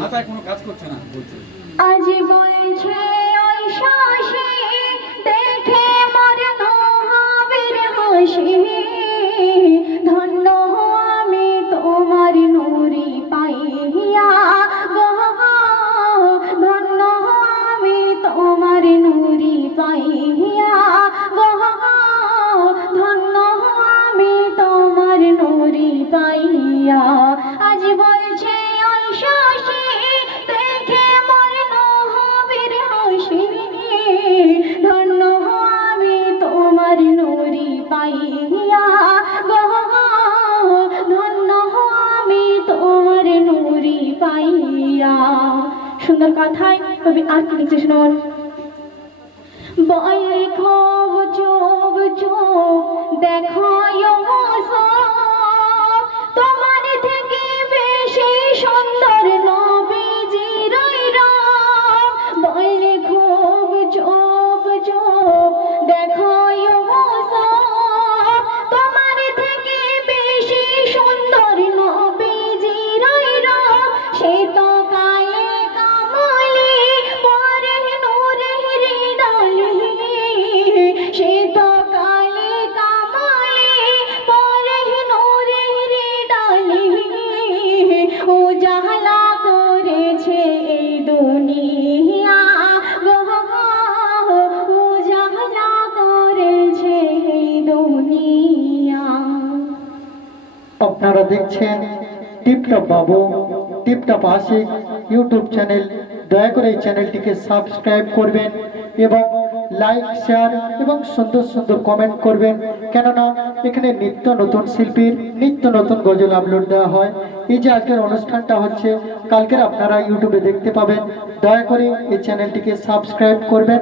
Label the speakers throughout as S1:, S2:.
S1: মাথায় কোনো কাজ করছে না বলছে।
S2: আজ বলছে ওই শাসি দেখে সুন্দর কথায় কবি আর কি লিখছে শুনুন। বলে খব চোব চোব দেখো তোমার
S3: আপনারা দেখছেন টিপটপ বাবু, টিপটপ আশিক ইউটিউব চ্যানেল। দয়া করে এই চ্যানেলটিকে সাবস্ক্রাইব করবেন এবং লাইক, শেয়ার এবং সুন্দর সুন্দর কমেন্ট করবেন। কেননা এখানে নিত্য নতুন শিল্পীর নিত্য নতুন গজল আপলোড দেওয়া হয়। এই যে আজকের অনুষ্ঠানটা হচ্ছে, কালকের আপনারা ইউটিউবে দেখতে পাবেন। দয়া করে এই চ্যানেলটিকে সাবস্ক্রাইব করবেন।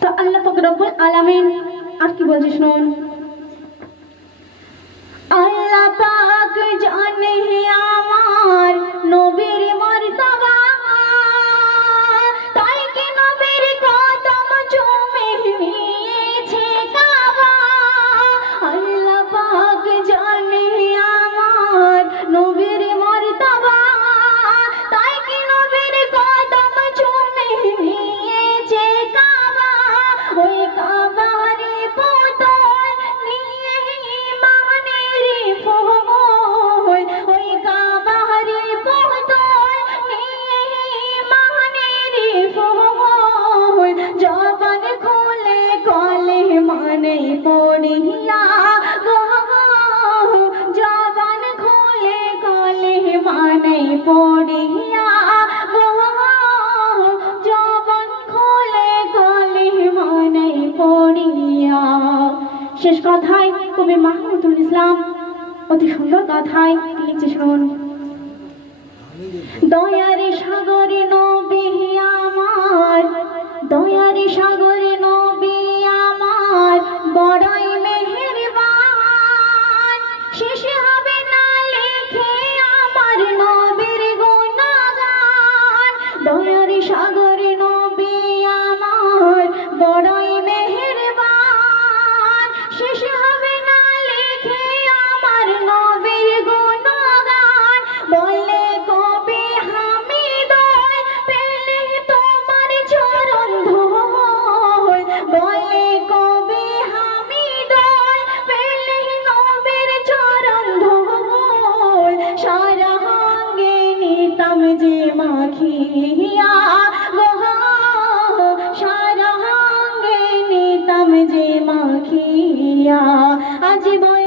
S2: তো আল্লাহ পাক রব্বুল আলামিন আর কি বলছে শুনুন মানে পড়িয়া জবান খুলে কলে মানে পড়িয়া জবান খুলে কলে মানে পড়িয়া। শেষ কথায় কবি মাহমুদুল ইসলাম, অতি সুন্দর কথায় লিখছে, শুনুন। দয়ারে সাগরে নবী আমার, দয়ারে সাগরে শেষ হবে সারা হাঙ্গে